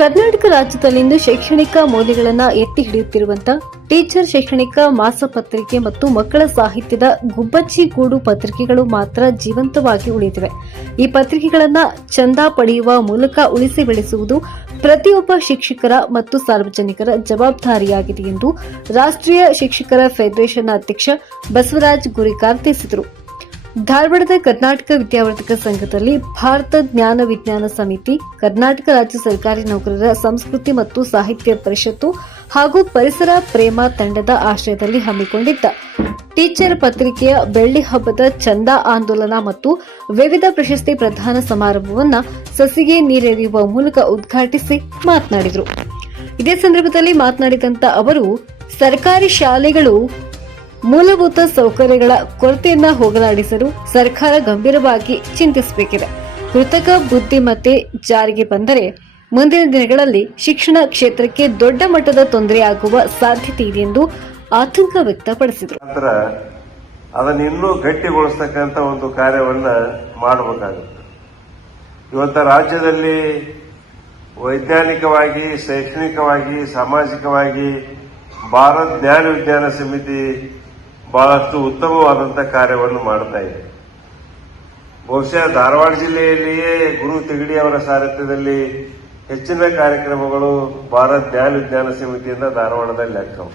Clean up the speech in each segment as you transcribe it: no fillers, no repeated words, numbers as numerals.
ಕರ್ನಾಟಕ ರಾಜ್ಯದಲ್ಲಿಂದು ಶೈಕ್ಷಣಿಕ ಮೌಲ್ಯಗಳನ್ನು ಎತ್ತಿ ಹಿಡಿಯುತ್ತಿರುವಂತಹ ಟೀಚರ್ ಶೈಕ್ಷಣಿಕ ಮಾಸಪತ್ರಿಕೆ ಮತ್ತು ಮಕ್ಕಳ ಸಾಹಿತ್ಯದ ಗುಬ್ಬಚ್ಚಿ ಗೂಡು ಪತ್ರಿಕೆಗಳು ಮಾತ್ರ ಜೀವಂತವಾಗಿ ಉಳಿದಿವೆ. ಈ ಪತ್ರಿಕೆಗಳನ್ನು ಚಂದಾ ಪಡೆಯುವ ಮೂಲಕ ಉಳಿಸಿ ಬೆಳೆಸುವುದು ಪ್ರತಿಯೊಬ್ಬ ಶಿಕ್ಷಕರ ಮತ್ತು ಸಾರ್ವಜನಿಕರ ಜವಾಬ್ದಾರಿಯಾಗಿದೆ ಎಂದು ರಾಷ್ಟ್ರೀಯ ಶಿಕ್ಷಕರ ಫೆಡರೇಷನ್ ಅಧ್ಯಕ್ಷ ಬಸವರಾಜ ಗುರಿಕಾರ್ ತಿಳಿಸಿದರು. ಧಾರವಾಡದ ಕರ್ನಾಟಕ ವಿದ್ಯಾವರ್ಧಕ ಸಂಘದಲ್ಲಿ ಭಾರತ ಜ್ಞಾನ ವಿಜ್ಞಾನ ಸಮಿತಿ, ಕರ್ನಾಟಕ ರಾಜ್ಯ ಸರ್ಕಾರಿ ನೌಕರರ ಸಂಸ್ಕೃತಿ ಮತ್ತು ಸಾಹಿತ್ಯ ಪರಿಷತ್ತು ಹಾಗೂ ಪರಿಸರ ಪ್ರೇಮ ತಂಡದ ಆಶ್ರಯದಲ್ಲಿ ಹಮ್ಮಿಕೊಂಡಿದ್ದ ಟೀಚರ್ ಪತ್ರಿಕೆಯ ಬೆಳ್ಳಿ ಹಬ್ಬದ ಚಂದಾ ಆಂದೋಲನ ಮತ್ತು ವಿವಿಧ ಪ್ರಶಸ್ತಿ ಪ್ರದಾನ ಸಮಾರಂಭವನ್ನು ಸಸಿಗೆ ನೀರೆರೆಯುವ ಮೂಲಕ ಉದ್ಘಾಟಿಸಿ ಮಾತನಾಡಿದರು. ಇದೇ ಸಂದರ್ಭದಲ್ಲಿ ಮಾತನಾಡಿದಂತ ಅವರು, ಸರ್ಕಾರಿ ಶಾಲೆಗಳು ಮೂಲಭೂತ ಸೌಕರ್ಯಗಳ ಕೊರತೆಯನ್ನ ಹೋಗಲಾಡಿಸಲು ಸರ್ಕಾರ ಗಂಭೀರವಾಗಿ ಚಿಂತಿಸಬೇಕಿದೆ. ಕೃತಕ ಬುದ್ಧಿಮತ್ತೆ ಜಾರಿಗೆ ಬಂದರೆ ಮುಂದಿನ ದಿನಗಳಲ್ಲಿ ಶಿಕ್ಷಣ ಕ್ಷೇತ್ರಕ್ಕೆ ದೊಡ್ಡ ಮಟ್ಟದ ತೊಂದರೆಯಾಗುವ ಸಾಧ್ಯತೆ ಇದೆ ಎಂದು ಆತಂಕ ವ್ಯಕ್ತಪಡಿಸಿದರು. ಅದನ್ನು ಇನ್ನೂ ಗಟ್ಟಿಗೊಳಿಸತಕ್ಕಂತ ಒಂದು ಕಾರ್ಯವನ್ನ ಮಾಡಬೇಕಾಗುತ್ತೆ. ಇವತ್ತು ರಾಜ್ಯದಲ್ಲಿ ವೈಜ್ಞಾನಿಕವಾಗಿ, ಶೈಕ್ಷಣಿಕವಾಗಿ, ಸಾಮಾಜಿಕವಾಗಿ ಭಾರತ ಜ್ಞಾನ ವಿಜ್ಞಾನ ಸಮಿತಿ ಬಹಳಷ್ಟು ಉತ್ತಮವಾದಂತಹ ಕಾರ್ಯವನ್ನು ಮಾಡ್ತಾ ಇದೆ. ಬಹುಶಃ ಧಾರವಾಡ ಜಿಲ್ಲೆಯಲ್ಲಿಯೇ ಗುರು ತಿಗಡಿ ಅವರ ಸಾರಥ್ಯದಲ್ಲಿ ಹೆಚ್ಚಿನ ಕಾರ್ಯಕ್ರಮಗಳು ಭಾರತ ಜ್ಞಾನ ವಿಜ್ಞಾನ ಸಮಿತಿಯಿಂದ ಧಾರವಾಡದಲ್ಲಿ ಆಗ್ತವೆ.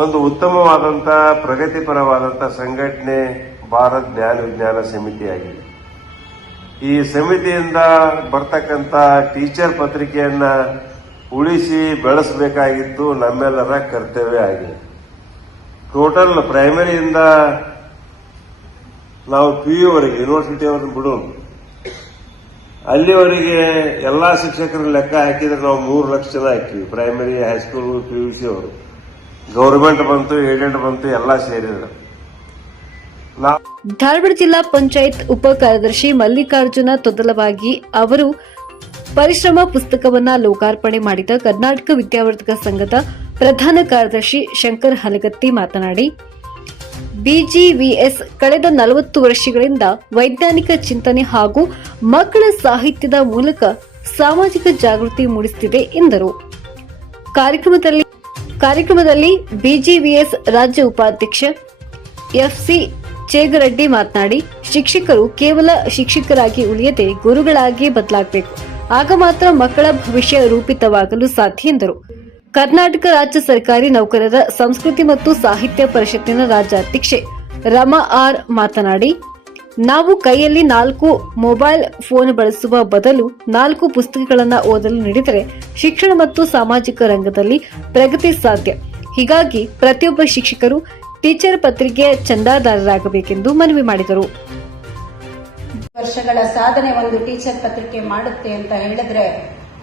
ಒಂದು ಉತ್ತಮವಾದಂತಹ ಪ್ರಗತಿಪರವಾದಂತಹ ಸಂಘಟನೆ ಭಾರತ ಜ್ಞಾನ ವಿಜ್ಞಾನ ಸಮಿತಿಯಾಗಿದೆ. ಈ ಸಮಿತಿಯಿಂದ ಬರ್ತಕ್ಕಂಥ ಟೀಚರ್ ಪತ್ರಿಕೆಯನ್ನ ಉಳಿಸಿ ಬೆಳೆಸಬೇಕಾಗಿದ್ದು ನಮ್ಮೆಲ್ಲರ ಕರ್ತವ್ಯ ಆಗಿದೆ. ಟೋಟಲ್ ಪ್ರೈಮರಿಯಿಂದ ನಾವು PU ಯೂನಿವರ್ಸಿಟಿಯವರನ್ನು ಬಿಡೋಣ, ಅಲ್ಲಿವರೆಗೆ ಎಲ್ಲಾ ಶಿಕ್ಷಕರ ಲೆಕ್ಕ ಹಾಕಿದ್ರೆ ನಾವು 3 ಲಕ್ಷ ಜನ ಹಾಕಿವಿ. ಪ್ರೈಮರಿ, ಹೈಸ್ಕೂಲ್, PUC ಅವರು ಗವರ್ಮೆಂಟ್ ಬಂತು, ಏಡೆಡ್ ಬಂತು, ಎಲ್ಲಾ ಸೇರಿದ್ರು. ಧಾರವಾಡ ಜಿಲ್ಲಾ ಪಂಚಾಯತ್ ಉಪ ಕಾರ್ಯದರ್ಶಿ ಮಲ್ಲಿಕಾರ್ಜುನ ತೊದಲವಾಗಿ ಅವರು ಪರಿಶ್ರಮ ಪುಸ್ತಕವನ್ನ ಲೋಕಾರ್ಪಣೆ ಮಾಡಿದ ಕರ್ನಾಟಕ ವಿದ್ಯಾವರ್ಧಕ ಸಂಘದ ಪ್ರಧಾನ ಕಾರ್ಯದರ್ಶಿ ಶಂಕರ್ ಹಲಗತ್ತಿ ಮಾತನಾಡಿ, BGVS ಕಳೆದ 40 ವರ್ಷಗಳಿಂದ ವೈಜ್ಞಾನಿಕ ಚಿಂತನೆ ಹಾಗೂ ಮಕ್ಕಳ ಸಾಹಿತ್ಯದ ಮೂಲಕ ಸಾಮಾಜಿಕ ಜಾಗೃತಿ ಮೂಡಿಸುತ್ತಿದೆ ಎಂದರು. ಕಾರ್ಯಕ್ರಮದಲ್ಲಿ BGVS ರಾಜ್ಯ ಉಪಾಧ್ಯಕ್ಷ FC ಚೇಗರೆಡ್ಡಿ ಮಾತನಾಡಿ, ಶಿಕ್ಷಕರು ಕೇವಲ ಶಿಕ್ಷಕರಾಗಿ ಉಳಿಯದೆ ಗುರುಗಳಾಗಿ ಬದಲಾಗಬೇಕು. ಆಗ ಮಾತ್ರ ಮಕ್ಕಳ ಭವಿಷ್ಯ ರೂಪಿತವಾಗಲು ಸಾಧ್ಯ ಎಂದರು. ಕರ್ನಾಟಕ ರಾಜ್ಯ ಸರ್ಕಾರಿ ನೌಕರರ ಸಂಸ್ಕೃತಿ ಮತ್ತು ಸಾಹಿತ್ಯ ಪರಿಷತ್ತಿನ ರಾಜ್ಯಾಧ್ಯಕ್ಷೆ ರಮಾ ಆರ್ ಮಾತನಾಡಿ, ನಾವು ಕೈಯಲ್ಲಿ 4 ಮೊಬೈಲ್ ಫೋನ್ ಬಳಸುವ ಬದಲು 4 ಪುಸ್ತಕಗಳನ್ನು ಓದಲು ನೀಡಿದರೆ ಶಿಕ್ಷಣ ಮತ್ತು ಸಾಮಾಜಿಕ ರಂಗದಲ್ಲಿ ಪ್ರಗತಿ ಸಾಧ್ಯ. ಹೀಗಾಗಿ ಪ್ರತಿಯೊಬ್ಬ ಶಿಕ್ಷಕರು ಟೀಚರ್ ಪತ್ರಿಕೆಯ ಚಂದಾದಾರರಾಗಬೇಕೆಂದು ಮನವಿ ಮಾಡಿದರು. ವರ್ಷಗಳ ಸಾಧನೆ ಒಂದು ಟೀಚರ್ ಪತ್ರಿಕೆ ಮಾಡುತ್ತೆ ಅಂತ ಹೇಳಿದ್ರೆ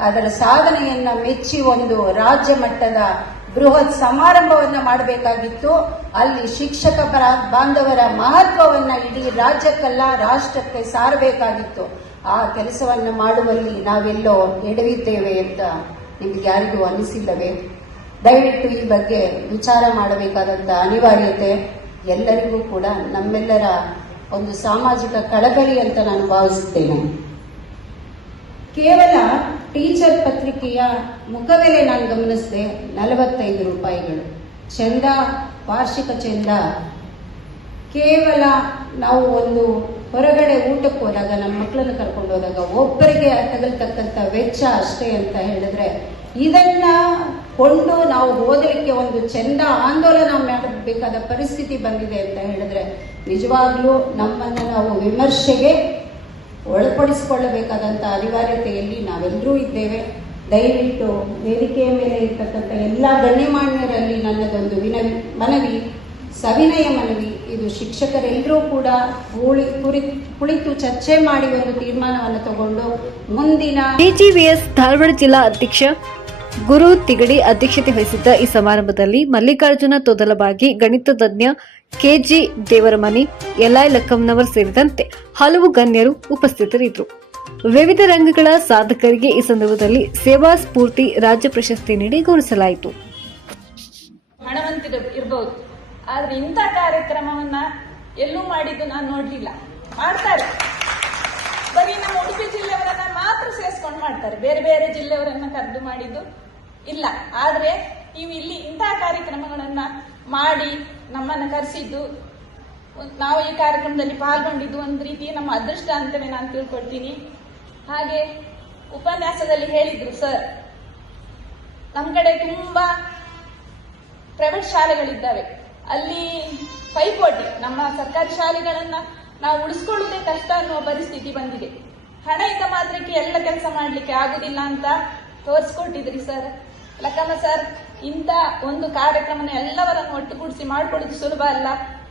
ಅದರ ಸಾಧನೆಯನ್ನ ಮೆಚ್ಚಿ ಒಂದು ರಾಜ್ಯ ಮಟ್ಟದ ಬೃಹತ್ ಸಮಾರಂಭವನ್ನ ಮಾಡಬೇಕಾಗಿತ್ತು. ಅಲ್ಲಿ ಶಿಕ್ಷಕ ಬಾಂಧವರ ಮಹತ್ವವನ್ನ ಇಡೀ ರಾಜ್ಯಕ್ಕಲ್ಲ ರಾಷ್ಟ್ರಕ್ಕೆ ಸಾರಬೇಕಾಗಿತ್ತು. ಆ ಕೆಲಸವನ್ನ ಮಾಡುವಲ್ಲಿ ನಾವೆಲ್ಲೋ ಎಡವಿದ್ದೇವೆ ಅಂತ ನಿಮ್ಗೆ ಯಾರಿಗೂ ಅನಿಸಿಲ್ಲವೇ? ದಯವಿಟ್ಟು ಈ ಬಗ್ಗೆ ವಿಚಾರ ಮಾಡಬೇಕಾದಂತ ಅನಿವಾರ್ಯತೆ ಎಲ್ಲರಿಗೂ ಕೂಡ ನಮ್ಮೆಲ್ಲರ ಒಂದು ಸಾಮಾಜಿಕ ಕಳಕಳಿ ಅಂತ ನಾನು ಭಾವಿಸುತ್ತೇನೆ. ಕೇವಲ ಟೀಚರ್ ಪತ್ರಿಕೆಯ ಮುಖಬೆಲೆ ನಾನು ಗಮನಿಸಿದೆ 45 ರೂಪಾಯಿಗಳು. ಚಂದ, ವಾರ್ಷಿಕ ಚಂದ ಕೇವಲ ನಾವು ಒಂದು ಹೊರಗಡೆ ಊಟಕ್ಕೆ ಹೋದಾಗ, ನಮ್ಮ ಮಕ್ಕಳನ್ನು ಕರ್ಕೊಂಡು ಹೋದಾಗ ಒಬ್ಬರಿಗೆ ತಗಲ್ತಕ್ಕಂಥ ವೆಚ್ಚ ಅಷ್ಟೇ ಅಂತ ಹೇಳಿದ್ರೆ, ಇದನ್ನ ಕೊಂಡು ನಾವು ಓದಲಿಕ್ಕೆ ಒಂದು ಚಂದ ಆಂದೋಲನ ಮಾಡಬೇಕಾದ ಪರಿಸ್ಥಿತಿ ಬಂದಿದೆ ಅಂತ ಹೇಳಿದ್ರೆ ನಿಜವಾಗ್ಲೂ ನಮ್ಮನ್ನ ನಾವು ವಿಮರ್ಶೆಗೆ ಒಳಪಡಿಸಿಕೊಳ್ಳಬೇಕಾದಂತ ಅನಿವಾರ್ಯತೆಯಲ್ಲಿ ನಾವೆಲ್ಲರೂ ಇದ್ದೇವೆ. ದಯವಿಟ್ಟು ವೇದಿಕೆಯ ಮೇಲೆ ಇರ್ತಕ್ಕಂಥ ಎಲ್ಲಾ ಗಣ್ಯಮಾನ್ಯರಲ್ಲಿ ನನ್ನದೊಂದು ಮನವಿ, ಸವಿನಯ ಮನವಿ, ಇದು ಶಿಕ್ಷಕರೆಲ್ಲರೂ ಕೂಡ ಕುಳಿತು ಚರ್ಚೆ ಮಾಡಿ ಒಂದು ತೀರ್ಮಾನವನ್ನು ತಗೊಂಡು ಮುಂದಿನ BGVS ಧಾರವಾಡ ಜಿಲ್ಲಾ ಅಧ್ಯಕ್ಷ ಗುರು ತಿಗಡಿ ಅಧ್ಯಕ್ಷತೆ ವಹಿಸಿದ್ದ ಈ ಸಮಾರಂಭದಲ್ಲಿ ಮಲ್ಲಿಕಾರ್ಜುನ ತೊದಲಬಾಗಿ, ಗಣಿತ ತಜ್ಞ KG ದೇವರಮನಿ, LI ಲಕ್ಕಂನವರ್ ಸೇರಿದಂತೆ ಹಲವು ಗಣ್ಯರು ಉಪಸ್ಥಿತರಿದ್ದರು. ವಿವಿಧ ರಂಗಗಳ ಸಾಧಕರಿಗೆ ಈ ಸಂದರ್ಭದಲ್ಲಿ ಸೇವಾ ಸ್ಫೂರ್ತಿ ರಾಜ್ಯ ಪ್ರಶಸ್ತಿ ನೀಡಿ ಗೌರವಿಸಲಾಯಿತು. ಹಣವಂತಿರಬಹುದು, ಆದ್ರೆ ಇಂಥ ಕಾರ್ಯಕ್ರಮವನ್ನ ಎಲ್ಲೂ ಮಾಡಿದ್ದು ನಾನು ನೋಡ್ಲಿಲ್ಲ. ಮಾಡ್ತಾರೆ ಬರೀ ನಮ್ಮ ಉಡುಪಿ ಜಿಲ್ಲೆಯವರನ್ನ ಮಾತ್ರ ಸೇರಿಸ್ಕೊಂಡು ಮಾಡ್ತಾರೆ, ಬೇರೆ ಬೇರೆ ಜಿಲ್ಲೆಯವರನ್ನ ಕರೆದು ಮಾಡಿದ್ದು ಇಲ್ಲ. ಆದ್ರೆ ನೀವು ಇಲ್ಲಿ ಇಂತಹ ಕಾರ್ಯಕ್ರಮಗಳನ್ನ ಮಾಡಿ ನಮ್ಮನ್ನ ಕರೆಸಿದ್ದು, ನಾವು ಈ ಕಾರ್ಯಕ್ರಮದಲ್ಲಿ ಪಾಲ್ಗೊಂಡಿದ್ದು ಒಂದು ರೀತಿ ನಮ್ಮ ಅದೃಷ್ಟ ಅಂತಲೇ ನಾನು ತಿಳ್ಕೊಳ್ತೀನಿ. ಹಾಗೆ ಉಪನ್ಯಾಸದಲ್ಲಿ ಹೇಳಿದ್ರು ಸರ್, ನಮ್ಮ ಕಡೆ ತುಂಬಾ ಪ್ರೈವೇಟ್ ಶಾಲೆಗಳಿದ್ದಾವೆ, ಅಲ್ಲಿ ಪೈಪೋಟಿ, ನಮ್ಮ ಸರ್ಕಾರಿ ಶಾಲೆಗಳನ್ನ ನಾವು ಉಳಿಸ್ಕೊಳ್ಳುವುದೇ ಕಷ್ಟ ಅನ್ನುವ ಪರಿಸ್ಥಿತಿ ಬಂದಿದೆ. ಹಣ ಇದ್ದ ಮಾತ್ರಕ್ಕೆ ಎಲ್ಲ ಕೆಲಸ ಮಾಡ್ಲಿಕ್ಕೆ ಆಗುದಿಲ್ಲ ಅಂತ ತೋರಿಸ್ಕೊಟ್ಟಿದ್ರಿ ಸರ್. ಲಕ್ಕಮ್ಮ ಸರ್, ಇಂಥ ಒಂದು ಕಾರ್ಯಕ್ರಮನ ಎಲ್ಲವರನ್ನು ಒಟ್ಟುಗೂಡಿಸಿ ಮಾಡ್ಕೊಳ್ಳೋದು ಸುಲಭ ಅಲ್ಲ.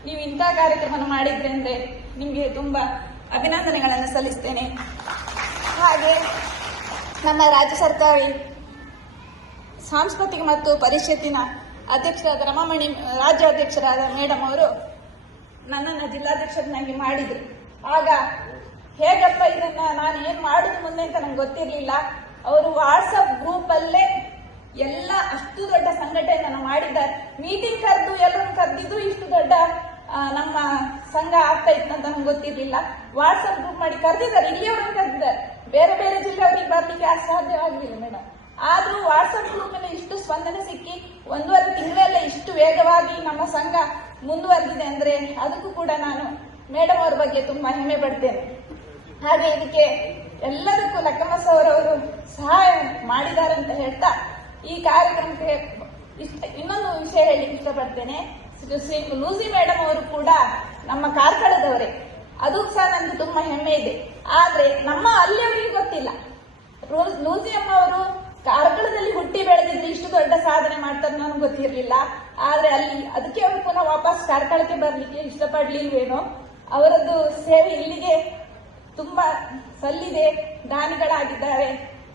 ನೀವು ಇಂಥ ಕಾರ್ಯಕ್ರಮ ಮಾಡಿದ್ರೆ ಅಂದ್ರೆ ನಿಮ್ಗೆ ತುಂಬಾ ಅಭಿನಂದನೆಗಳನ್ನು ಸಲ್ಲಿಸ್ತೇನೆ. ಹಾಗೆ ನಮ್ಮ ರಾಜ್ಯ ಸರ್ಕಾರಿ ಸಾಂಸ್ಕೃತಿಕ ಮತ್ತು ಪರಿಷತ್ತಿನ ಅಧ್ಯಕ್ಷರಾದ ರಮಾಮಣಿ, ರಾಜ್ಯಾಧ್ಯಕ್ಷರಾದ ಮೇಡಮ್ ಅವರು ನನ್ನನ್ನು ಜಿಲ್ಲಾಧ್ಯಕ್ಷರನ್ನಾಗಿ ಮಾಡಿದ್ರು. ಆಗ ಹೇಗಪ್ಪ ಇದನ್ನ ನಾನು ಏನ್ ಮಾಡುದು ಮುಂದೆ ಅಂತ ನಂಗೆ ಗೊತ್ತಿರ್ಲಿಲ್ಲ. ಅವರು ವಾಟ್ಸಪ್ ಗ್ರೂಪ್ ಅಲ್ಲೇ ಎಲ್ಲ ಅಷ್ಟು ದೊಡ್ಡ ಸಂಘಟನೆಯನ್ನು ಮಾಡಿದ್ದಾರೆ. ಮೀಟಿಂಗ್ ಕರೆದು ಎಲ್ಲರನ್ನು ಕರೆದಿದ್ದು ಇಷ್ಟು ದೊಡ್ಡ ನಮ್ಮ ಸಂಘ ಆಗ್ತಾ ಇತ್ತಂತ ನಂಗೆ ಗೊತ್ತಿರ್ಲಿಲ್ಲ. ವಾಟ್ಸಪ್ ಗ್ರೂಪ್ ಮಾಡಿ ಕರೆದಿದ್ದಾರೆ, ಇಲ್ಲಿಯವರನ್ನು ಕರೆದಿದ್ದಾರೆ. ಬೇರೆ ಬೇರೆ ಜಿಲ್ಲೆಯವರಿಗೆ ಬರ್ಲಿಕ್ಕೆ ಸಾಧ್ಯವಾಗಲಿಲ್ಲ ಮೇಡಮ್. ಆದ್ರೂ ವಾಟ್ಸಪ್ ಗ್ರೂಪ್ ಇಷ್ಟು ಸ್ಪಂದನೆ ಸಿಕ್ಕಿ 1.5 ತಿಂಗಳಲ್ಲೇ ಇಷ್ಟು ವೇಗವಾಗಿ ನಮ್ಮ ಸಂಘ ಮುಂದುವರೆದಿದೆ ಅಂದ್ರೆ ಅದಕ್ಕೂ ಕೂಡ ನಾನು ಮೇಡಮ್ ಅವರ ಬಗ್ಗೆ ತುಂಬಾ ಹೆಮ್ಮೆ ಪಡ್ತೇನೆ. ಹಾಗೆ ಇದಕ್ಕೆ ಎಲ್ಲದಕ್ಕೂ ಲಕ್ಕಮ್ಮ ಸರ್ ಅವರು ಸಹಾಯ ಮಾಡಿದ್ದಾರೆ ಅಂತ ಹೇಳ್ತಾ ಈ ಕಾರ್ಯಕ್ರಮಕ್ಕೆ ಇನ್ನೊಂದು ವಿಷಯ ಹೇಳಲಿಕ್ಕೆ ಇಷ್ಟಪಡ್ತೇನೆ. ಶ್ರೀ ಲೂಸಿ ಮೇಡಮ್ ಅವರು ಕೂಡ ನಮ್ಮ ಕಾರ್ಕಳದವರೇ, ಅದು ಸಹ ನನಗೆ ತುಂಬಾ ಹೆಮ್ಮೆ ಇದೆ. ಆದ್ರೆ ನಮ್ಮ ಅಲ್ಲಿಯವರಿಗೆ ಗೊತ್ತಿಲ್ಲ. ಲೂಸಿ ಅಮ್ಮ ಅವರು ಕಾರ್ಕಳದಲ್ಲಿ ಹುಟ್ಟಿ ಬೆಳೆದಿದ್ರೆ ಇಷ್ಟು ದೊಡ್ಡ ಸಾಧನೆ ಮಾಡ್ತಾರೆ ನನಗೆ ಗೊತ್ತಿರ್ಲಿಲ್ಲ. ಆದ್ರೆ ಅಲ್ಲಿ ಅದಕ್ಕೆ ಅವರು ಪುನಃ ವಾಪಸ್ ಕಾರ್ಕಳಕ್ಕೆ ಬರ್ಲಿಕ್ಕೆ ಇಷ್ಟಪಡ್ಲಿಲ್ವೇನೋ. ಅವರದ್ದು ಸೇವೆ ಇಲ್ಲಿಗೆ ತುಂಬಾ ಸಲ್ಲಿದೆ, ದಾನಿಗಳಾಗಿದ್ದಾರೆ.